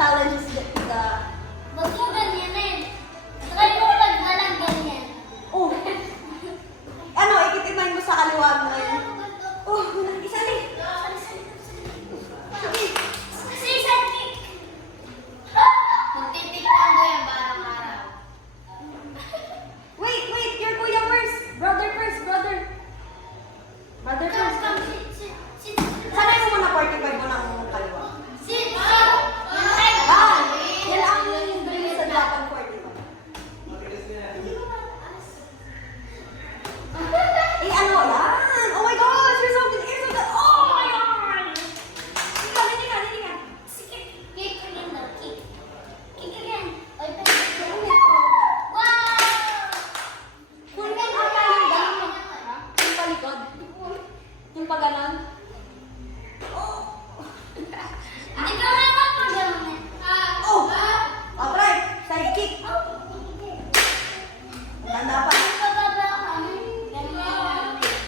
challenge is the... Huwag mo ganyanin. Try mo pag walang ganyan. Oh! Ano, ikitiman mo sa kaliwa mo ngayon. Oh, isa rin. Magtitikmando yan barang araw. Wait, your kuya first. Brother first, brother. Brother first. Sanay mo muna 45 mo ng kaliwa. Ah, yan ang yung drill sa Japan 45. Eh, ano yan? Oh my gosh, you're so good. You're so good. Oh my God! Hindi ka. Kick again daw, kick. Kick again. Oy, wow! Full game ata yung galing mo. Yung palikod. Yung pag-ganon. Oh! Hindi ka